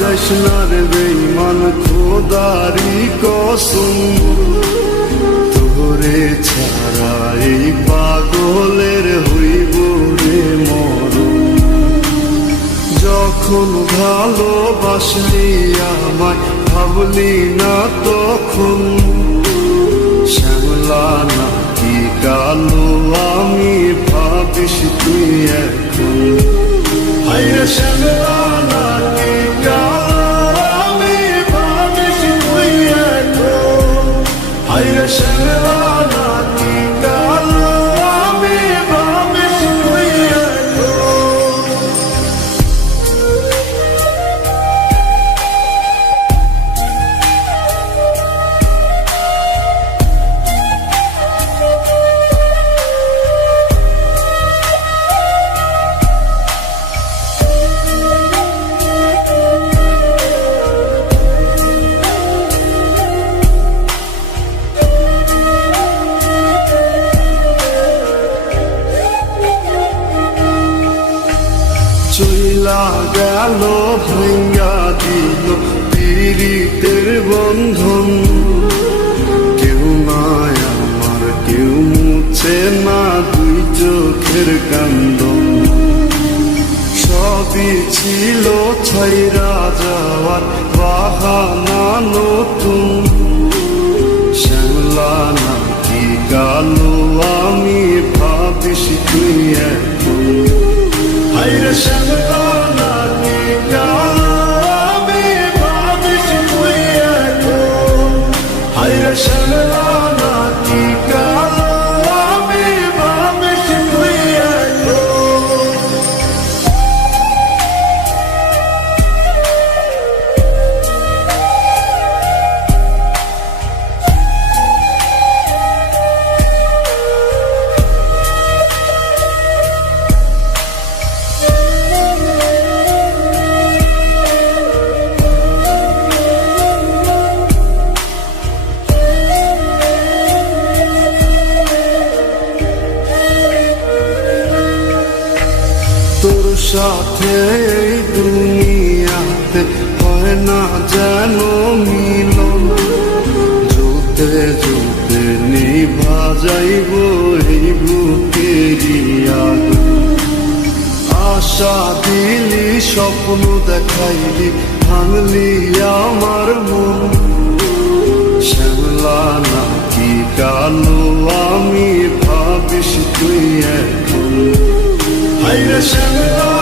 যাইস না রে বেঈমান খোদারি কসম, তোরে ছাড়া এই পাগলের হইব রে মরণ। যখন ভালোবাসলি আমায় ভাবলি না তখন, শ্যামলা নাকি কালো আমি ভাবিস তুই এখন। হায়রে শ্যামলা নাকি কালো আমি ভাবিস তুই এখন। হায়রে শ্যামলা নাকি কালো আমি ভাবিস তুই এখন। চইলা গেল ভাঙ্গা দিল পীড়িতের বন্ধন, কেউ নাই আমার কেউ মুছে না দুই চোখের কান্দন। সবই ছিল ছাইরা যাওয়ার বাহানা নতুন, শ্যামলা নাকি কালো আমি ভাবিস তুই এখন। হায়রে শ্যামলা নাকি কালো আমি ভাবিস তুই এখন। হায়রে শ্যামলা নাকি কালো আমি ভাবিস তুই এখন। তোর সাথে এই দুনিয়াতে হয় না যেন মিলন, জুতে জুতে নিভা যাইব এই বুকেরই আগুন। আশা দিলি স্বপ্ন দেখাইলি ভাঙলি আমার মন, শ্যামলা নাকি কালো আমি ভাবিস তুই এখন। হায়রে শ্যামলা